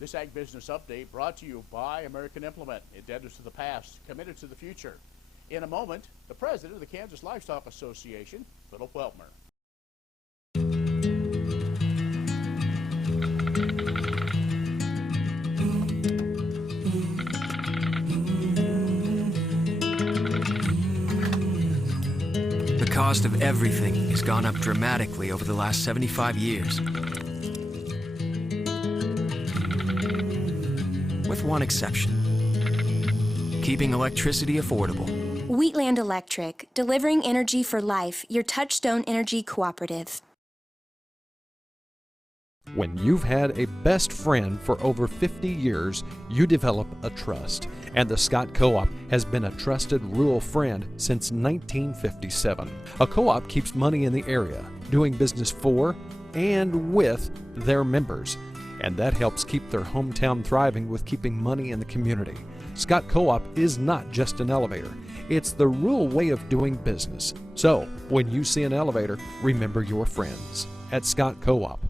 This Ag Business Update brought to you by American Implement, indebted to the past, committed to the future. In a moment, the president of the Kansas Livestock Association, Phillip Weltmer. The cost of everything has gone up dramatically over the last 75 years. With one exception: keeping electricity affordable. Wheatland Electric, delivering energy for life, your Touchstone Energy Cooperative. When you've had a best friend for over 50 years, you develop a trust. And the Scott Co-op has been a trusted rural friend since 1957. A co-op keeps money in the area, doing business for and with their members. And that helps keep their hometown thriving with keeping money in the community. Scott Co-op is not just an elevator. It's the rural way of doing business. So, when you see an elevator, remember your friends at Scott Co-op.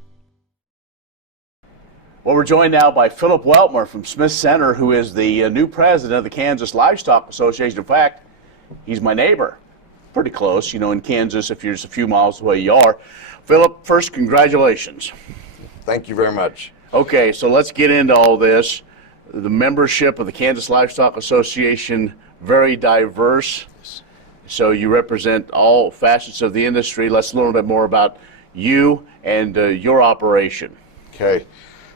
Well, we're joined now by Phillip Weltmer from Smith Center, who is the new president of the Kansas Livestock Association. In fact, he's my neighbor. Pretty close, you know, in Kansas, if you're just a few miles away, you are. Phillip, first, congratulations. Thank you very much. Okay, so let's get into all this. The membership of the Kansas Livestock Association, very diverse. So you represent all facets of the industry. Let's learn a little bit more about you and your operation. Okay.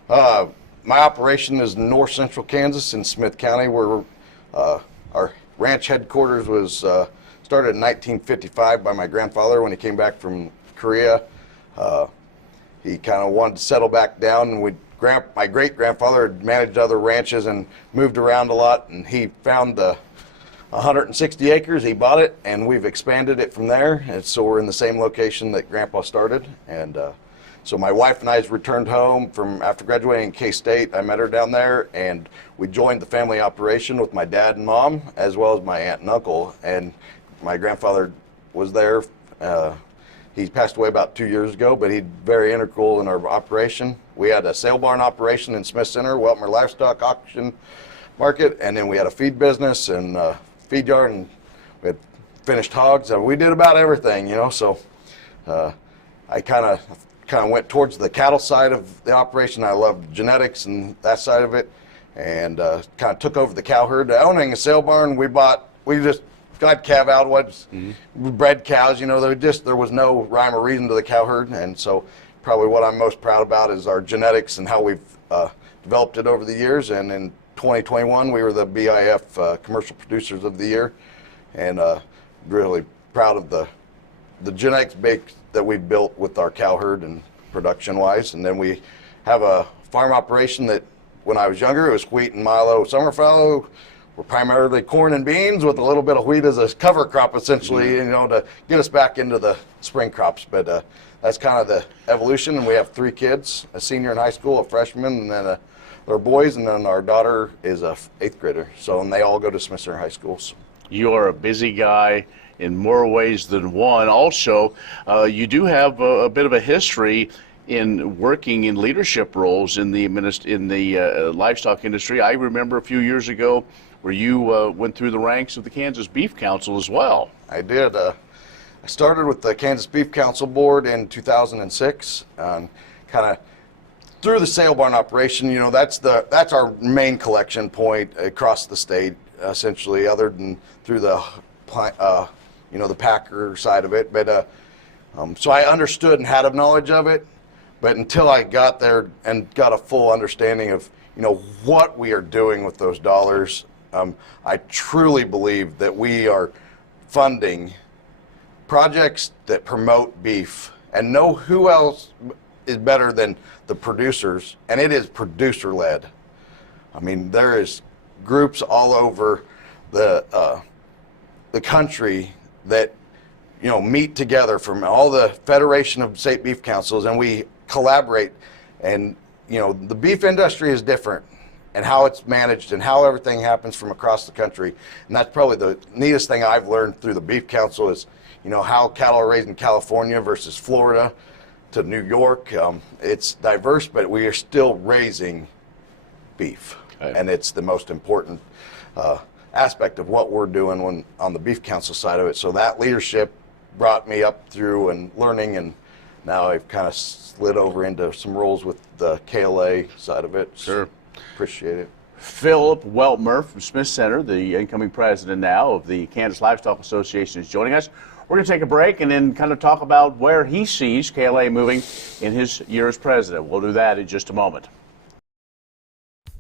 My operation is in north central Kansas in Smith County, where our ranch headquarters was started in 1955 by my grandfather when he came back from Korea. He kind of wanted to settle back down, and my great-grandfather had managed other ranches and moved around a lot, and he found the 160 acres. He bought it, and we've expanded it from there, and so we're in the same location that Grandpa started. And so my wife and I returned home from after graduating K-State. I met her down there, and we joined the family operation with my dad and mom, as well as my aunt and uncle. And my grandfather was there. He passed away about 2 years ago, but he's very integral in our operation. We had a sale barn operation in Smith Center, Weltmer Livestock Auction Market, and then we had a feed business and feed yard, and we had finished hogs. And we did about everything, you know. So I kind of went towards the cattle side of the operation. I loved genetics and that side of it, and kind of took over the cow herd. Owning a sale barn, we just got calf outwards, bred cows. You know, there was no rhyme or reason to the cow herd, and so probably what I'm most proud about is our genetics and how we've developed it over the years. And in 2021, we were the BIF Commercial Producers of the Year, and really proud of the genetics base that we've built with our cow herd and production-wise. And then we have a farm operation that, when I was younger, it was wheat and milo summer fallow. We're primarily corn and beans with a little bit of wheat as a cover crop, essentially, you know, to get us back into the spring crops. But that's kind of the evolution. And we have 3 kids: a senior in high school, a freshman, and then they're boys, and then our daughter is a 8th grader. So, and they all go to Smith Center High Schools. You are a busy guy in more ways than one. Also, you do have a bit of a history in working in leadership roles in the livestock industry. I remember a few years ago where you went through the ranks of the Kansas Beef Council as well. I did. I started with the Kansas Beef Council Board in 2006, and kind of through the sale barn operation. You know, that's our main collection point across the state, essentially, other than through the the packer side of it. But so I understood and had a knowledge of it, but until I got there and got a full understanding of, you know, what we are doing with those dollars, I truly believe that we are funding projects that promote beef, and know who else is better than the producers, and it is producer-led. I mean, there is groups all over the country that, you know, meet together from all the Federation of State Beef Councils, and we collaborate. And, you know, the beef industry is different, and how it's managed and how everything happens from across the country. And that's probably the neatest thing I've learned through the Beef Council is, you know, how cattle are raised in California versus Florida to New York. It's diverse, but we are still raising beef. Okay. And it's the most important aspect of what we're doing when on the beef council side of it. So that leadership brought me up through and learning, and now I've kind of slid over into some roles with the KLA side of it. Sure. Appreciate it. Phillip Weltmer from Smith Center, the incoming president now of the Kansas Livestock Association, is joining us. We're going to take a break and then kind of talk about where he sees KLA moving in his year as president. We'll do that in just a moment.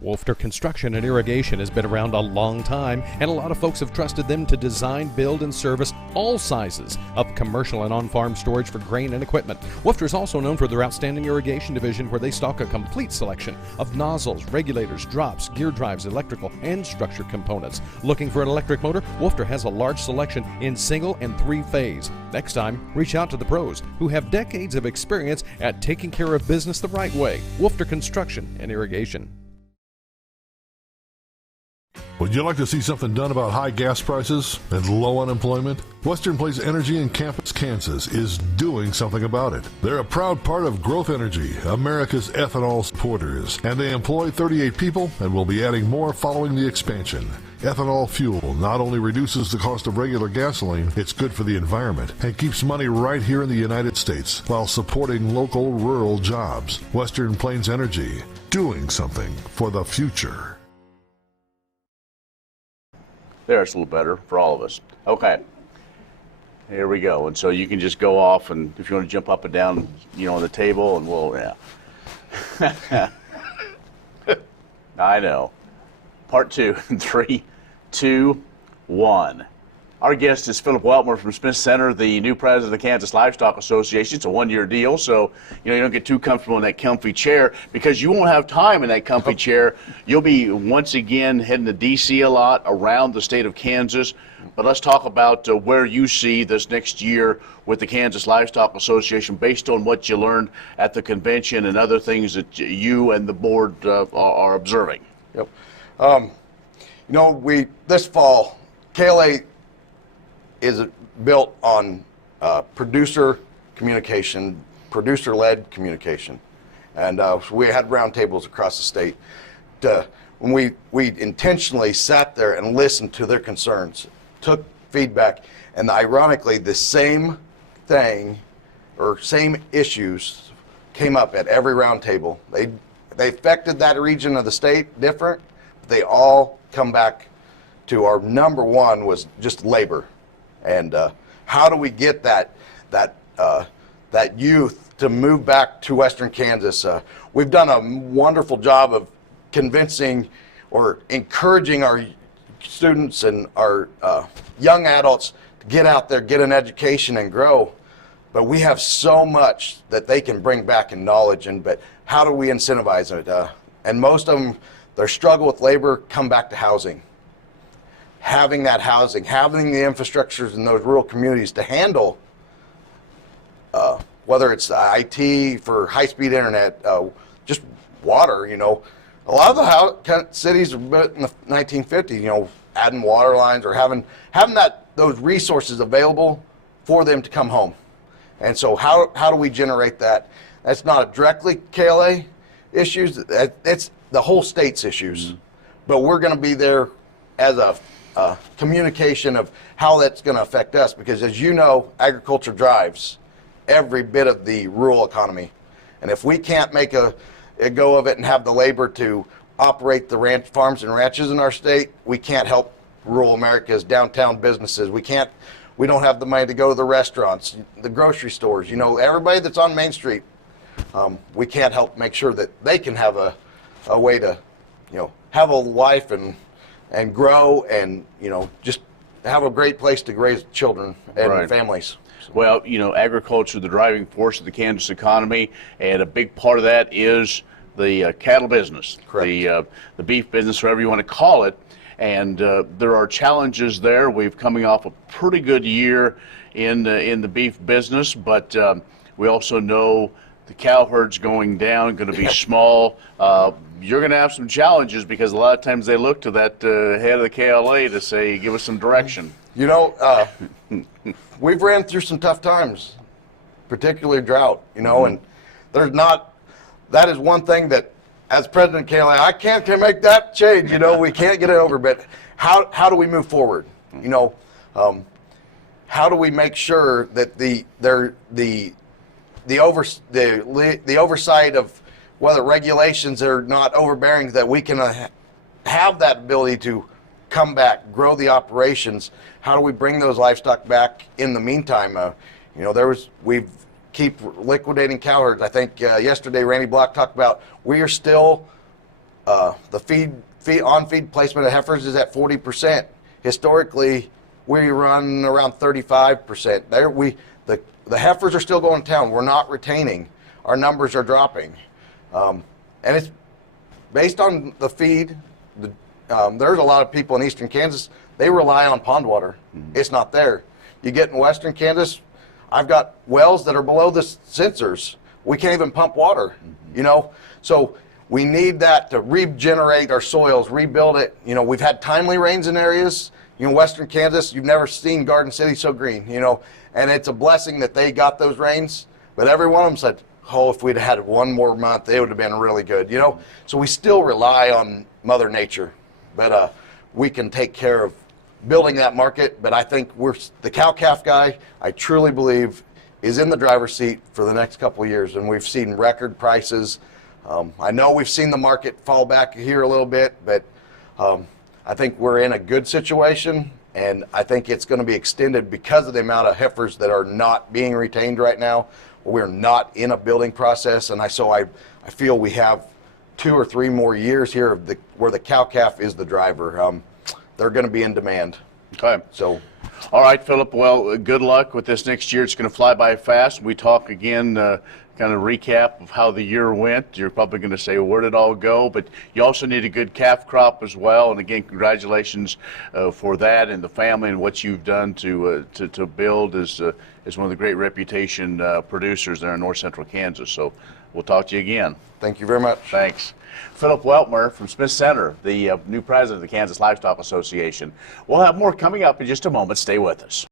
Wolfter Construction and Irrigation has been around a long time, and a lot of folks have trusted them to design, build, and service all sizes of commercial and on-farm storage for grain and equipment. Wolfter is also known for their outstanding irrigation division, where they stock a complete selection of nozzles, regulators, drops, gear drives, electrical, and structure components. Looking for an electric motor? Wolfter has a large selection in single and three-phase. Next time, reach out to the pros who have decades of experience at taking care of business the right way. Wolfter Construction and Irrigation. Would you like to see something done about high gas prices and low unemployment? Western Place Energy in Campus, Kansas is doing something about it. They're a proud part of Growth Energy, America's ethanol supporters, and they employ 38 people and will be adding more following the expansion. Ethanol fuel not only reduces the cost of regular gasoline, it's good for the environment and keeps money right here in the United States while supporting local rural jobs. Western Plains Energy, doing something for the future. There, it's a little better for all of us. Okay, here we go. And so you can just go off, and if you want to jump up and down, on the table, and we'll, yeah. I know. Part two in 3, 2, 1. Our guest is Phillip Weltmer from Smith Center, the new president of the Kansas Livestock Association. It's a one-year deal, so you don't get too comfortable in that comfy chair, because you won't have time in that comfy chair. You'll be once again heading to D.C. a lot, around the state of Kansas. But let's talk about where you see this next year with the Kansas Livestock Association, based on what you learned at the convention and other things that you and the board are observing. Yep. This fall, KLA is built on producer communication, producer-led communication. And we had roundtables across the state when we intentionally sat there and listened to their concerns, took feedback, and ironically, the same thing or same issues came up at every roundtable. They affected that region of the state different, but they all come back to our number one was just labor. And how do we get that youth to move back to Western Kansas? We've done a wonderful job of convincing or encouraging our students and our young adults to get out there, get an education, and grow. But we have so much that they can bring back in knowledge. But how do we incentivize it? And most of them, their struggle with labor come back to housing. Having that housing, having the infrastructures in those rural communities to handle, whether it's IT for high-speed internet, just water, A lot of the cities were built in the 1950s, adding water lines or having those resources available for them to come home. And so how do we generate that? That's not directly KLA issues, it's the whole state's issues. Mm-hmm. But we're going to be there as a communication of how that's going to affect us, because as you know, agriculture drives every bit of the rural economy. And if we can't make a go of it and have the labor to operate the farms and ranches in our state, we can't help rural America's downtown businesses. We don't have the money to go to the restaurants, the grocery stores, everybody that's on Main Street. We can't help make sure that they can have a way to, have a life and grow and, just have a great place to raise children and Right. families. Well, agriculture, the driving force of the Kansas economy, and a big part of that is the cattle business, Correct. The beef business, whatever you want to call it. And there are challenges there. We've coming off a pretty good year in the beef business, but we also know the cow herd's going down, going to be small. You're going to have some challenges, because a lot of times they look to that head of the KLA to say, give us some direction. We've ran through some tough times, particularly drought, and that is one thing that as President Kayla, I can't make that change. You know, we can't get it over. But how do we move forward? You know, how do we make sure that the oversight of whether regulations are not overbearing, that we can have that ability to come back, grow the operations? How do we bring those livestock back in the meantime? You know, we've keep liquidating cow herds. I think yesterday Randy Block talked about we are still the feed placement of heifers is at 40%. Historically, we run around 35%. The heifers are still going to town. We're not retaining. Our numbers are dropping, and it's based on the feed. There's a lot of people in eastern Kansas, they rely on pond water. It's not there. You get in western Kansas, I've got wells that are below the sensors. We can't even pump water, you know? So we need that to regenerate our soils, rebuild it. You know, we've had timely rains in areas. You know, western Kansas, you've never seen Garden City so green, you know? And it's a blessing that they got those rains. But every one of them said, oh, if we'd had one more month, it would have been really good, you know? So we still rely on Mother Nature. But we can take care of building that market. But I think the cow-calf guy, I truly believe, is in the driver's seat for the next couple of years. And we've seen record prices. I know we've seen the market fall back here a little bit, but I think we're in a good situation. And I think it's going to be extended because of the amount of heifers that are not being retained right now. We're not in a building process. And I feel we have 2 or 3 more years here where the cow-calf is the driver. They're going to be in demand. Okay. So, all right, Phillip. Well, good luck with this next year. It's going to fly by fast. We talk again, kind of recap of how the year went. You're probably going to say, where did it all go? But you also need a good calf crop as well. And again, congratulations for that and the family and what you've done to build as one of the great reputation producers there in north central Kansas. So we'll talk to you again. thank you very much. Thanks. Phillip Weltmer from Smith Center, the new president of the Kansas Livestock Association. We'll have more coming up in just a moment. Stay with us.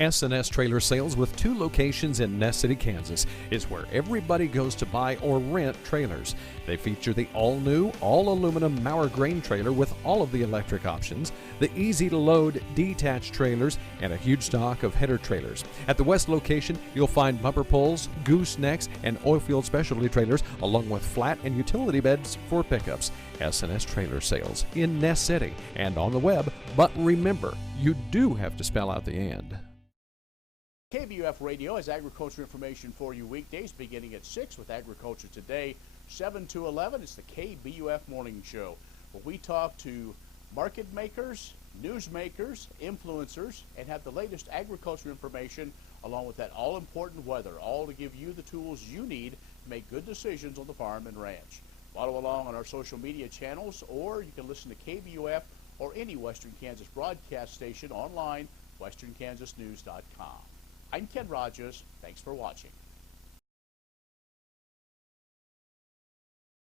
S&S Trailer Sales, with 2 locations in Ness City, Kansas, is where everybody goes to buy or rent trailers. They feature the all-new, all-aluminum Mauer grain trailer with all of the electric options, the easy-to-load detached trailers, and a huge stock of header trailers. At the west location, you'll find bumper pulls, goosenecks, and oilfield specialty trailers, along with flat and utility beds for pickups. S&S Trailer Sales in Ness City and on the web, but remember, you do have to spell out the and. KBUF Radio has agriculture information for you weekdays beginning at 6 with Agriculture Today, 7 to 11. It's the KBUF Morning Show, where we talk to market makers, news makers, influencers, and have the latest agriculture information along with that all-important weather, all to give you the tools you need to make good decisions on the farm and ranch. Follow along on our social media channels, or you can listen to KBUF or any Western Kansas broadcast station online, westernkansasnews.com. I'm Ken Rogers. Thanks for watching.